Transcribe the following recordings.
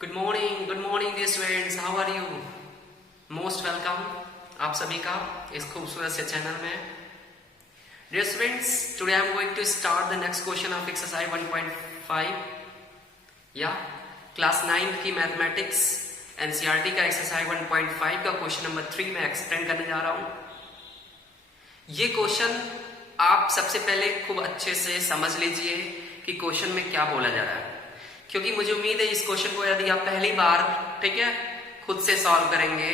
Good morning dear students, how are you? Most welcome आप सभी का इस खूबसूरत से चैनल में। Dear students, today I am going to start the next question of exercise 1.5 या क्लास 9 की मैथमेटिक्स एनसीईआरटी का एक्सरसाइज 1.5 का क्वेश्चन नंबर 3 में एक्सप्लेन करने जा रहा हूं। ये क्वेश्चन आप सबसे पहले खूब अच्छे से समझ लीजिए कि क्वेश्चन में क्या बोला जा रहा है, क्योंकि मुझे उम्मीद है इस क्वेश्चन को यदि आप पहली बार ठीक है खुद से सॉल्व करेंगे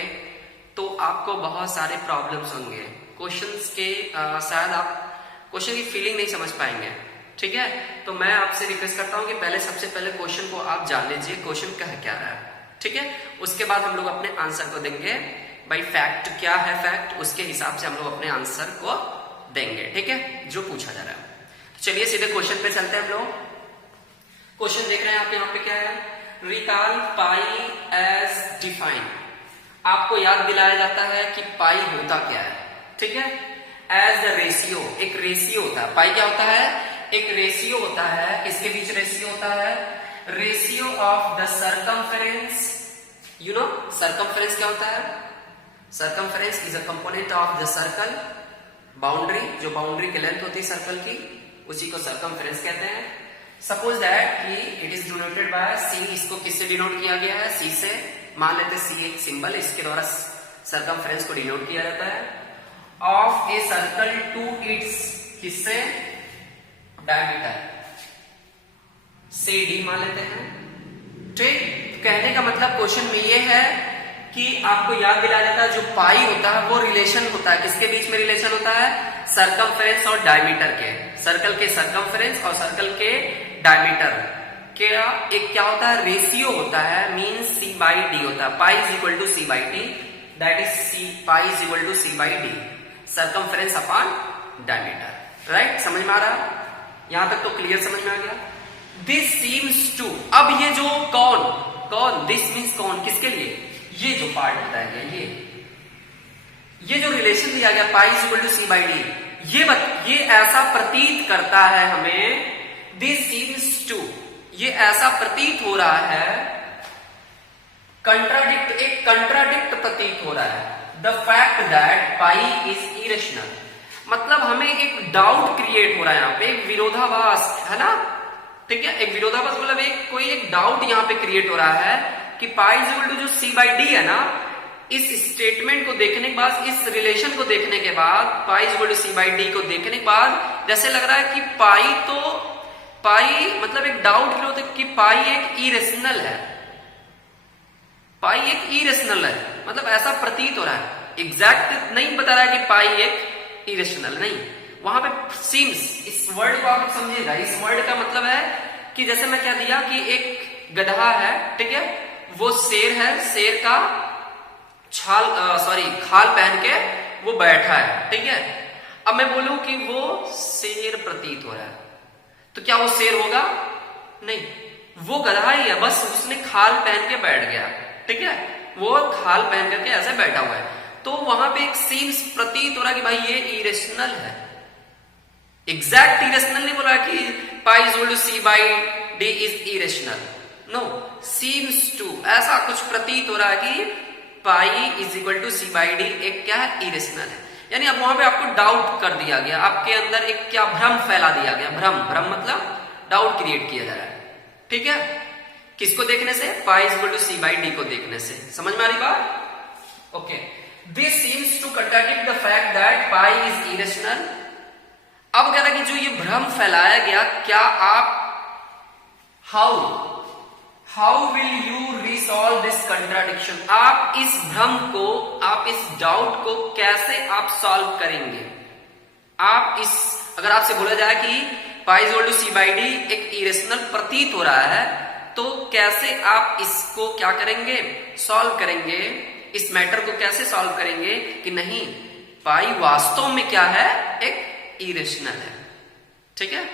तो आपको बहुत सारे प्रॉब्लम्स होंगे। क्वेश्चंस के शायद आप क्वेश्चन की फीलिंग नहीं समझ पाएंगे। ठीक है, तो मैं आपसे रिक्वेस्ट करता हूं कि पहले सबसे पहले क्वेश्चन को आप जान लीजिए क्वेश्चन कह क्या रहा है। ठीक है, उसके बाद हम लोग अपने आंसर को देंगे। भाई फैक्ट क्या है, फैक्ट उसके हिसाब से हम लोग अपने आंसर को देंगे। ठीक है, जो पूछा जा रहा है। तो चलिए सीधे क्वेश्चन पे चलते हैं हम लोग। क्वेश्चन देख रहे हैं आप यहाँ पे क्या है, रिकॉल पाई एज डिफाइन। आपको याद दिलाया जाता है कि पाई होता क्या है। ठीक है, एज द रेशियो, एक रेशियो होता है। पाई क्या होता है, एक रेशियो होता है। किसके बीच रेशियो होता है, ratio of the circumference. You know circumference क्या होता है, circumference is a component of the circle. Boundary, जो बाउंड्री की लेंथ होती है सर्कल की, उसी को सर्कमफेरेंस कहते हैं। सपोज दैट कि इट इज डिनोटेड बाय सी। इसको किससे डिनोट किया गया है, सी से। मान लेते सी एक सिंबल, इसके द्वारा सर्कमफेरेंस को डिनोट किया जाता है। Of a circle to its किससे, डायमीटर से डी मान लेते हैं। ठीक, कहने का मतलब क्वेश्चन में ये है कि आपको याद दिलाया जाता है जो पाई होता है वो रिलेशन होता है। किसके बीच में रिलेशन होता है, सर्कमफेरेंस और डायमीटर के। सर्कल के सर्कमफेरेंस और सर्कल के डायमीटर क्या एक क्या होता है, रेशियो होता है। मींस सी बाई डी होता है। Pi is equal to C by D, that is C pi is equal to C by D, circumference upon diameter. Right, समझ में आ रहा, यहां तक तो क्लियर समझ में आ गया। दिस सीम्स टू, अब ये जो कौन दिस मीन्स कौन, किसके लिए, ये जो पार्ट होता है ये जो रिलेशन दिया गया pi is equal to C by D, ये ऐसा प्रतीत करता है हमें। दिस सीम्स टू, ये ऐसा प्रतीत हो रहा है, एक कंट्राडिक्ट प्रतीत हो रहा है। The fact that pi is irrational, मतलब हमें एक डाउट क्रिएट हो रहा है यहाँ पे, एक विरोधाभास है ना। ठीक है, एक विरोधाभास मतलब एक डाउट यहाँ पे क्रिएट हो रहा है कि पाई इज इक्वल टू जो सी बाई डी है ना, इस स्टेटमेंट को देखने के बाद, इस रिलेशन को देखने के बाद, pi is equal to C by D को देखने के बाद जैसे लग रहा है कि पाई मतलब एक डाउट क्रिएट होता है कि पाई एक इरेशनल है। पाई एक इरेशनल है, मतलब ऐसा प्रतीत हो रहा है। एग्जैक्ट नहीं बता रहा है कि पाई एक इरेशनल नहीं, वहां पे सीम्स, इस वर्ड को आप समझिएगा। इस वर्ड का मतलब है कि जैसे मैं क्या दिया कि एक गधा है, ठीक है, वो शेर है, शेर का खाल पहन के वो बैठा है। ठीक है, अब मैं बोलूं कि वो शेर प्रतीत हो रहा है, तो क्या वो शेर होगा, नहीं, वो गधा ही है, बस उसने खाल पहन के बैठ गया। ठीक है, वो खाल पहन करके ऐसे बैठा हुआ है, तो वहां पे एक सीम्स प्रतीत हो रहा है कि भाई ये इरेशनल है। एग्जैक्ट इरेशनल नहीं बोला कि pi is equal to C by D is irrational, no, seems to, ऐसा कुछ प्रतीत हो रहा है कि pi is equal to C by D एक क्या है, इरेशनल है। यानी अब वहां पे आपको डाउट कर दिया गया, आपके अंदर एक क्या भ्रम फैला दिया गया। भ्रम मतलब डाउट क्रिएट किया जा रहा है। ठीक है, किसको देखने से, pi is equal to C by D को देखने से। समझ में आ रही बात, okay. This seems to contradict the fact that pi is irrational. अब कह रहा है कि जो ये भ्रम फैलाया गया, क्या आप how will you resolve this contradiction, आप इस भ्रम को, आप इस डाउट को कैसे आप सॉल्व करेंगे। आप इस, अगर आपसे बोला जाए कि pi is equal to C by D एक इरेशनल प्रतीत हो रहा है, तो कैसे आप इसको क्या करेंगे, सॉल्व करेंगे, इस मैटर को कैसे सॉल्व करेंगे कि नहीं, पाई वास्तव में क्या है, एक इरेशनल है। ठीक है,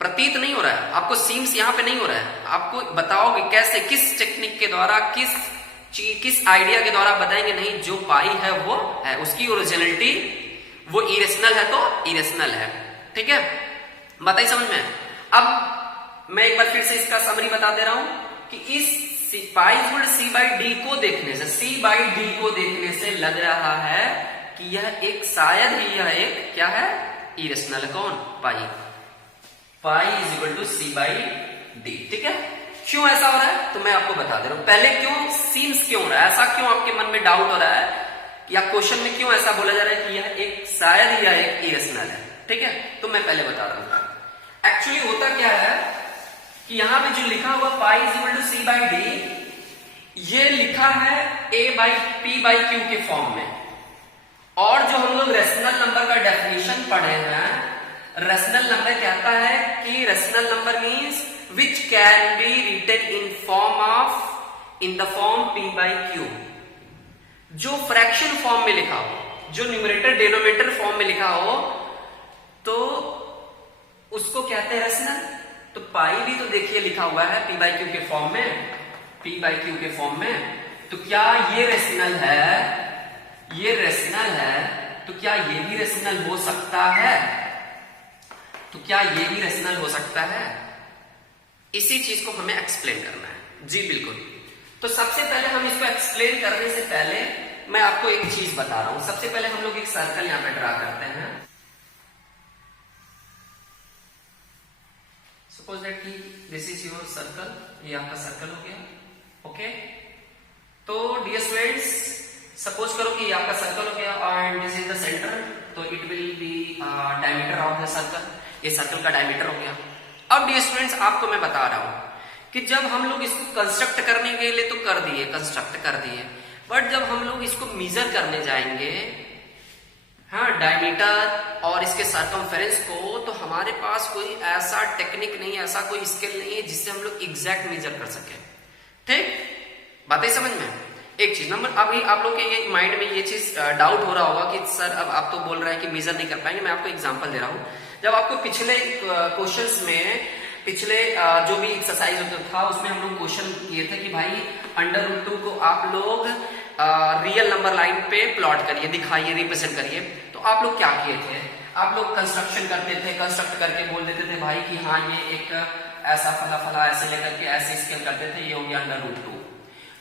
प्रतीत नहीं हो रहा है, आपको सीम्स यहां पे नहीं हो रहा है, आपको बताओगे कैसे, किस टेक्निक के द्वारा, किस आइडिया के द्वारा बताएंगे, नहीं जो पाई है वो है, उसकी ओरिजिनलिटी, वो इरेशनल है तो इरेशनल है। ठीक है, बताइए समझ में। अब मैं एक बार फिर से इसका समरी बता दे रहा हूं कि इस pi equal C by D को देखने से, सी बाई डी को देखने से लग रहा है कि यह एक, शायद ही यह एक क्या है, इरेशनल। कौन? Pi. Pi is equal to C by D. ठीक है, क्यों ऐसा हो रहा है तो मैं आपको बता दे रहा हूं। पहले क्यों सीन्स क्यों हो रहा है, ऐसा क्यों आपके मन में डाउट हो रहा है या क्वेश्चन में क्यों ऐसा बोला जा रहा है कि यह एक, शायद यह एक इरेशनल है। ठीक है, तो मैं पहले बता रहा हूं। एक्चुअली होता क्या है कि यहां पे जो लिखा हुआ pi is equal to C by D, ये लिखा है A by P by Q के फॉर्म में। और जो हम लोग रेशनल नंबर का डेफिनेशन पढ़े हैं, रेशनल नंबर कहता है कि rational number means which can be written in form of, in the form P by Q. जो फ्रैक्शन फॉर्म में लिखा हो, जो न्यूमरेटर डिनोमिनेटर फॉर्म में लिखा हो, तो उसको कहते हैं रेशनल। तो पाई भी तो देखिए लिखा हुआ है पी बाई क्यू के फॉर्म में, पी बाई क्यू के फॉर्म में। तो क्या ये रेशनल है? ये रेशनल है, तो क्या ये भी रेशनल हो सकता है? तो क्या ये भी रेशनल हो सकता है? इसी चीज को हमें एक्सप्लेन करना है। जी बिल्कुल। तो सबसे पहले हम इसको एक्सप्लेन करने से पहले मैं आपको एक चीज बता रहा हूं। सबसे पहले हम लोग एक सर्कल यहां पे ड्रा करते हैं। सपोज दैट कि दिस इज योर सर्कल, ये आपका सर्कल हो गया। ओके, तो डियर स्टूडेंट्स, सपोज करो कि ये आपका सर्कल हो गया and this is the centre, तो it will be diameter of the circle. ये सर्कल का डायमीटर हो गया। अब डियर स्टूडेंट्स, आपको मैं बता रहा हूं कि जब हम लोग इसको कंस्ट्रक्ट करने के लिए तो कर दिए, कंस्ट्रक्ट कर दिए, बट जब हम लोग इसको मेजर करने जाएंगे, हाँ, डायमीटर और इसके सर्कमफेरेंस को, तो हमारे पास कोई ऐसा टेक्निक नहीं है, ऐसा कोई स्केल नहीं है जिससे हम लोग एग्जैक्ट मेजर कर सके। ठीक, बातें समझ में? एक चीज नंबर, अभी आप लोग के ये माइंड में ये चीज डाउट हो रहा होगा कि सर अब आप तो बोल रहे हैं कि मेजर नहीं कर पाएंगे। मैं आपको एग्जांपल दे रहा हूं। जब आपको पिछले क्वेश्चंस में, पिछले जो भी एक्सरसाइज था उसमें हम लोग क्वेश्चन किए थे कि भाई √2 को आप लोग रियल नंबर लाइन पे प्लॉट करिए, दिखाइए, रिप्रेजेंट करिए। तो आप लोग क्या किए थे? आप लोग कंस्ट्रक्शन करते थे, कंस्ट्रक्ट करके बोल देते थे भाई कि हाँ ये एक ऐसा फला फला ऐसे लेकर के ऐसे स्केल करते थे, ये हो गया √2।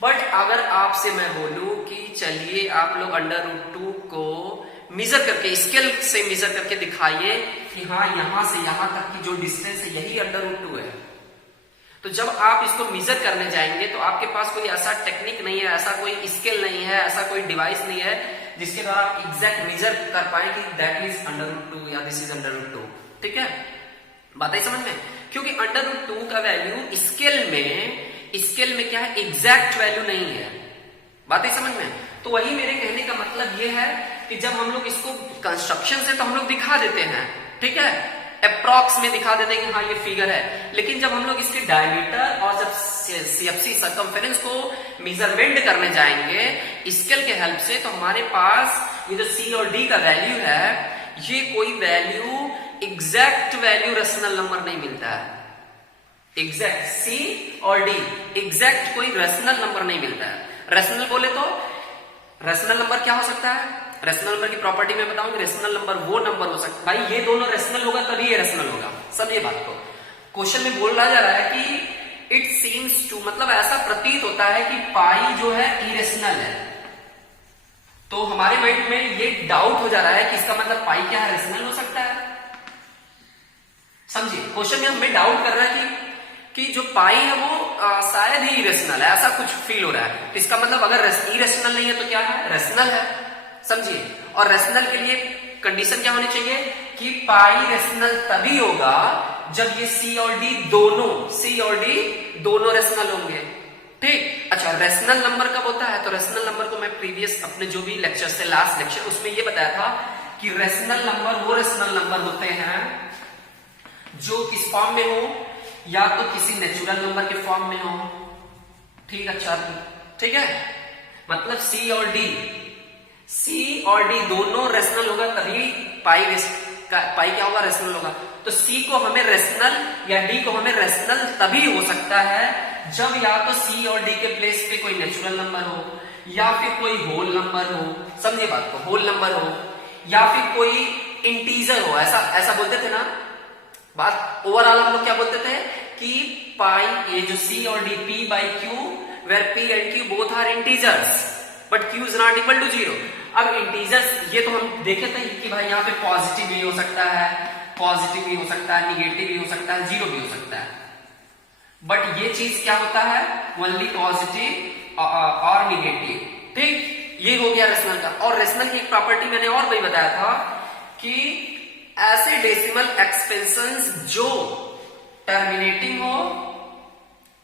बट अगर आपसे मैं बोलूं कि चलिए आप लोग √2 को मेजर करके, स्केल से मेजर करके दिखाइए कि हाँ यहां से यहां तक की जो डिस्टेंस है यही √2 है, तो जब आप इसको मेजर करने जाएंगे तो आपके पास कोई ऐसा टेक्निक नहीं है, ऐसा कोई स्केल नहीं है, ऐसा कोई डिवाइस नहीं है जिसके द्वारा आप एग्जैक्ट मेजर कर पाए कि दैट इज √2 या दिस इज √2। ठीक है, बात है समझ में? क्योंकि √2 का वैल्यू स्केल में क्या है, एग्जैक्ट वैल्यू नहीं है। बात है समझ में? तो वही मेरे कहने का मतलब ये है कि जब हम लोग इसको कंस्ट्रक्शन से तो हम लोग दिखा देते हैं, ठीक है, अप्रॉक्स में दिखा देते हैं कि हाँ ये फिगर है, लेकिन जब हम लोग इसके डायमीटर और जब CFC सर्कमफेरेंस को मेजरमेंट करने जाएंगे स्केल के हेल्प से, तो हमारे पास ये जो C और D का वैल्यू है, ये कोई value, exact value rational number नहीं मिलता है। एग्जैक्ट C और D एग्जैक्ट कोई रेशनल नंबर नहीं मिलता है। रेशनल बोले तो रेशनल नंबर क्या हो सकता है? रेशनल नंबर की प्रॉपर्टी में बताऊंगी, रेशनल नंबर वो नंबर हो सकता है, भाई ये दोनों रेशनल होगा तभी ये रेशनल होगा। समझिए बात को। क्वेश्चन में बोल रहा जा रहा है कि इट सीम्स टू, मतलब ऐसा प्रतीत होता है कि पाई जो है इरेशनल है। तो हमारे माइंड में ये डाउट हो जा रहा है कि इसका मतलब पाई क्या है, रेशनल हो सकता है। समझिए, क्वेश्चन में हमें डाउट कर रहा है कि जो पाई है वो शायद ही इरेशनल है, ऐसा कुछ फील हो रहा है। तो इसका मतलब अगर इरेशनल नहीं है तो क्या है, रेशनल है। समझिए, और रेशनल के लिए कंडीशन क्या होनी चाहिए कि पाई रेशनल तभी होगा जब ये C और D दोनों रेशनल होंगे। ठीक, अच्छा, रेशनल नंबर कब होता है? तो रेशनल नंबर को मैं प्रीवियस अपने जो भी लेक्चर से, लास्ट लेक्चर, उसमें ये बताया था कि रेशनल नंबर वो रेशनल नंबर होते हैं जो किस फॉर्म में हो, या तो किसी नेचुरल नंबर के फॉर्म में हो। ठीक, अच्छा, ठीक है, मतलब C और D दोनों रेशनल होगा तभी पाई क्या होगा, रेशनल होगा। तो C को हमें रेशनल या D को हमें रेशनल तभी हो सकता है जब या तो C और D के प्लेस पे कोई नेचुरल नंबर हो, या फिर कोई होल नंबर हो। समझिए बात को, होल नंबर हो, या फिर कोई इंटीजर हो। ऐसा बोलते थे ना, बात ओवरऑल हम लोग क्या बोलते थे कि पाई, ये जो सी और D, P by Q, where P and Q both are integers but Q is not equal to 0। अब इंटीजर्स ये तो हम देखे थे कि भाई यहाँ पे पॉजिटिव भी हो सकता है, पॉजिटिव भी हो सकता है, निगेटिव भी हो सकता है, जीरो भी हो सकता है, बट ये चीज क्या होता है, ओनली पॉजिटिव और निगेटिव। ठीक, ये हो गया रेशनल का। और रेशनल की एक प्रॉपर्टी मैंने और भी बताया था कि ऐसे डेसिमल एक्सपेंशंस जो टर्मिनेटिंग हो,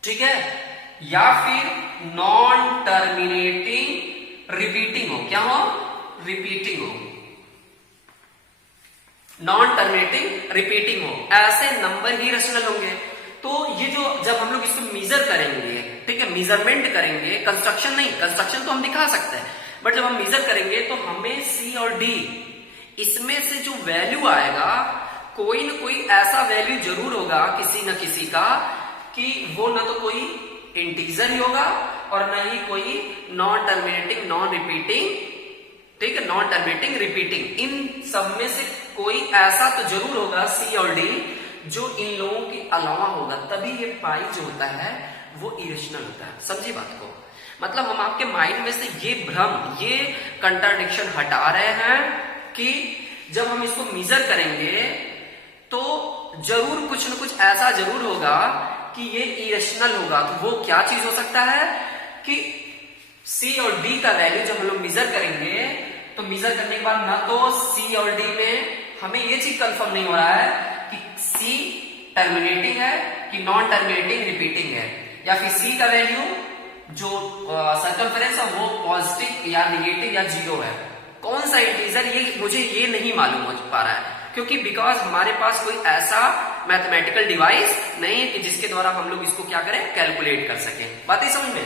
ठीक है, या फिर नॉन टर्मिनेटिंग रिपीटिंग हो, क्या हो, रिपीटिंग हो, नॉन टर्मिनेटिंग रिपीटिंग हो, ऐसे नंबर ही रेशनल होंगे। तो ये जो जब हम लोग इसको मेजर करेंगे, ठीक है, मेजरमेंट करेंगे, कंस्ट्रक्शन नहीं, कंस्ट्रक्शन तो हम दिखा सकते हैं, बट जब हम मेजर करेंगे तो हमें सी और डी इसमें से जो वैल्यू आएगा, कोई ना कोई ऐसा वैल्यू जरूर होगा किसी न किसी का कि वो ना तो कोई इंटीजर ही होगा और ना ही कोई नॉन टर्मिनेटिंग नॉन रिपीटिंग, ठीक है, नॉन टर्मिनेटिंग रिपीटिंग, इन सब में से कोई ऐसा तो जरूर होगा सी और डी जो इन लोगों के अलावा होगा, तभी ये पाई जो होता है वो इरेशनल होता है। समझिए बात को, मतलब हम आपके माइंड में से ये भ्रम, ये कंट्राडिक्शन हटा रहे हैं कि जब हम इसको मेजर करेंगे तो जरूर कुछ न कुछ ऐसा जरूर होगा कि ये इरेशनल होगा। तो वो क्या चीज हो सकता है कि सी और डी का वैल्यू जब हम लोग मेजर करेंगे तो मेजर करने के बाद ना तो सी और डी में हमें ये चीज कंफर्म नहीं हो रहा है कि सी टर्मिनेटिंग है कि नॉन टर्मिनेटिंग रिपीटिंग है, या फिर सी का वैल्यू जो सर्कमफेरेंस है वो पॉजिटिव या निगेटिव या जीरो है। कौन सा इंटीजर, ये मुझे ये नहीं मालूम हो पा रहा है, क्योंकि बिकॉज हमारे पास कोई ऐसा मैथमेटिकल डिवाइस नहीं है कि जिसके द्वारा हम लोग इसको क्या करें, कैलकुलेट कर सकें। बात ही समझ में,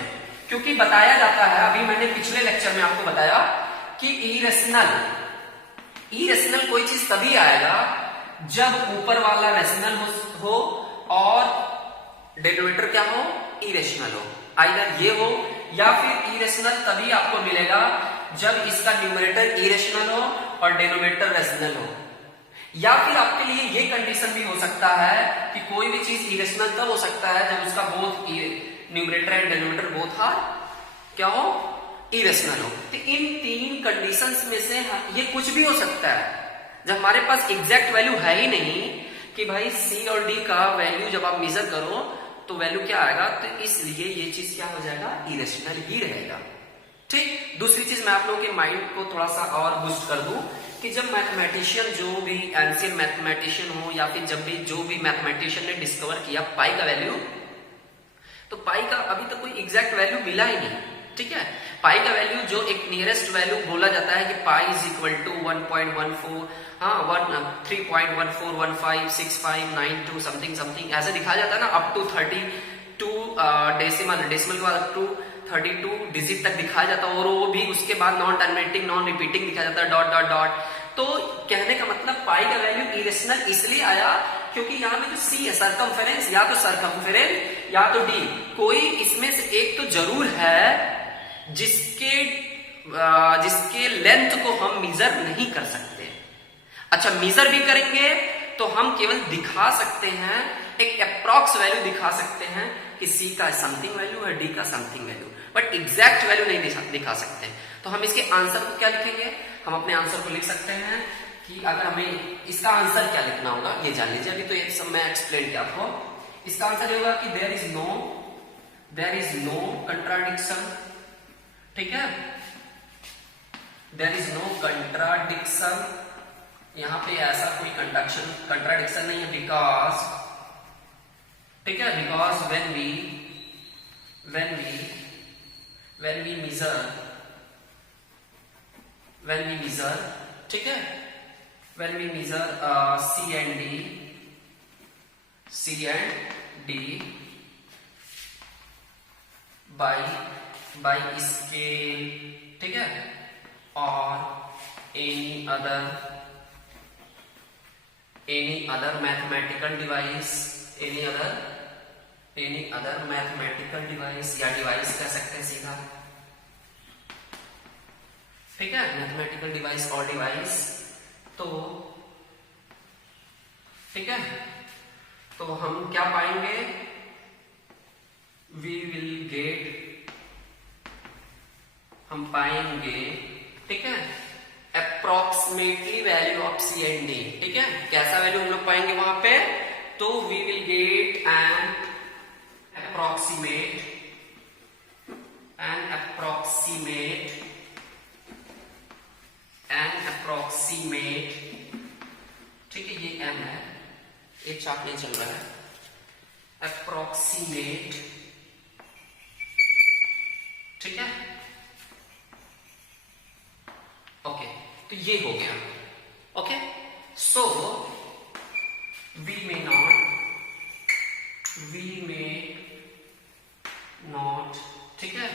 क्योंकि बताया जाता है, अभी मैंने पिछले लेक्चर में आपको बताया कि इरेशनल कोई चीज तभी आएगा जब ऊपर वाला रेशनल हो और डिनोमिनेटर क्या हो, इरेशनल हो। आइदर ये हो या फिर इरेशनल तभी आपको मिलेगा जब इसका न्यूमरेटर इरेशनल हो और डिनोमिनेटर रेशनल हो, या फिर आपके लिए ये कंडीशन भी हो सकता है कि कोई भी चीज इरेशनल तब हो सकता है जब उसका both numerator and denominator both are क्या हो, इरेशनल हो। तो इन तीन कंडीशंस में से ये कुछ भी हो सकता है। जब हमारे पास एग्जैक्ट वैल्यू है ही नहीं कि भाई सी और डी का वैल्यू जब आप मेजर करो तो वैल्यू क्या आएगा, तो इसलिए ये चीज क्या हो जाएगा, इरेशनल ही रहेगा। ठीक, दूसरी चीज मैं आप लोगों के माइंड को थोड़ा सा और बूस्ट कर दूं कि जब मैथमेटिशियन, जो भी एंशिएंट मैथमेटिशियन हो या फिर जब भी जो भी मैथमेटिशियन ने डिस्कवर किया पाई का वैल्यू, तो पाई का अभी तक कोई एग्जैक्ट वैल्यू मिला ही नहीं। ठीक है, पाई का वैल्यू जो एक नियरेस्ट वैल्यू बोला जाता है कि पाई इज इक्वल टू 1.14, हाँ 3.14156592 समथिंग समथिंग ऐसे दिखाया जाता है ना, अप टू 32 डेसिमल के बाद अप टू 32 डिजिट तक दिखाया जाता है, और वो भी उसके बाद नॉन टर्मिनेटिंग नॉन रिपीटिंग दिखाया जाता है, डॉट डॉट डॉट। तो कहने का मतलब पाई का वैल्यू इरेशनल इसलिए आया क्योंकि यहाँ पे जो सी है सर्कमफेरेंस, या तो सर्कमफेरेंस या तो डी, कोई इसमें से एक तो जरूर है जिसके लेंथ को हम मेजर नहीं कर सकते। अच्छा, मेजर भी करेंगे तो हम केवल दिखा सकते हैं, एक अप्रॉक्स वैल्यू दिखा सकते हैं कि सी का समथिंग वैल्यू है, डी का something value, but exact value नहीं दिखा सकते। तो हम इसके आंसर को क्या लिखेंगे, हम अपने आंसर को लिख सकते हैं कि अगर हमें इसका आंसर क्या लिखना होगा ये जान लीजिए। अभी तो ये सब मैं एक्सप्लेन किया आपको। इसका आंसर ये होगा कि देयर इज नो कंट्राडिक्शन। ठीक है, देयर इज नो कंट्राडिक्शन, यहां पे ऐसा कोई कंट्राडिक्शन नहीं है, बिकॉज, ठीक है, बिकॉज when we measure, ठीक है, when we measure C and D by scale, ठीक है, और any other mathematical device या डिवाइस कह सकते हैं सीधा, ठीक है, मैथमेटिकल डिवाइस और डिवाइस। तो ठीक है, तो हम क्या पाएंगे, वी विल गेट, हम पाएंगे, ठीक है, approximately value of C and D. ठीक है, कैसा वैल्यू हम लोग पाएंगे वहां पे, तो we will get an approximate, ठीक है, ये एम है, एक चार्ट नहीं चल रहा है, अप्रोक्सीमेट, ठीक है, ओके, तो ये हो गया। Okay, so we may not, ठीक है,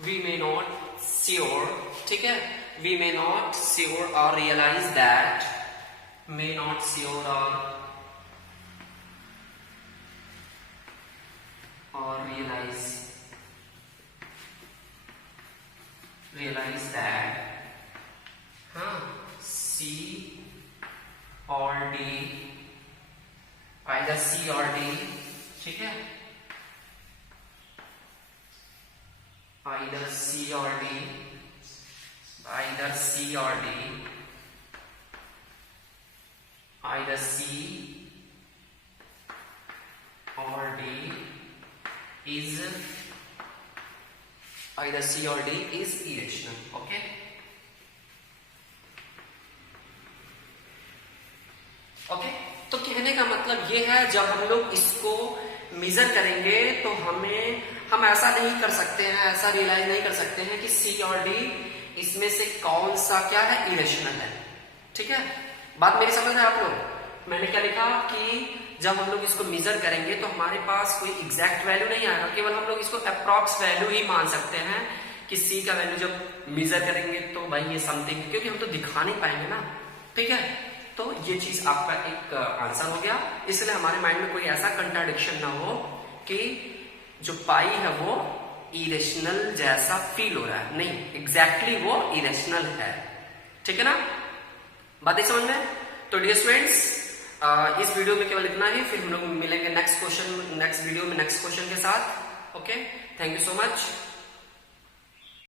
वी मे नॉट श्योर, ठीक है, वी मे नॉट श्योर और realise that, may not sure or realize that C or D, either C or D, ठीक है, either C or D, either C or D is irrational. Okay, okay, तो कहने का मतलब ये है, जब हम लोग इसको मेजर करेंगे तो हम ऐसा नहीं कर सकते हैं, ऐसा रियलाइज नहीं कर सकते हैं कि सी और डी इसमें से कौन सा क्या है, इरेशनल है। ठीक है, बात मेरी समझ रहे हैं आप लोग। मैंने क्या लिखा कि जब हम लोग इसको मेजर करेंगे तो हमारे पास कोई एग्जैक्ट वैल्यू नहीं आएगा, केवल हम लोग इसको अप्रॉक्स वैल्यू ही मान सकते हैं कि सी का वैल्यू जब मेजर करेंगे तो भाई ये समथिंग, क्योंकि हम तो दिखा नहीं पाएंगे ना। ठीक है, तो ये चीज आपका एक आंसर हो गया। इसलिए हमारे माइंड में कोई ऐसा कंट्राडिक्शन ना हो कि जो पाई है वो इरेशनल जैसा फील हो रहा है, नहीं, एग्जैक्टली वो इरेशनल है। ठीक है ना, बातें समझ में। तो डियर स्टूडेंट्स, इस वीडियो में केवल इतना ही, फिर हम लोग मिलेंगे नेक्स्ट वीडियो में नेक्स्ट क्वेश्चन के साथ। Okay, thank you so much.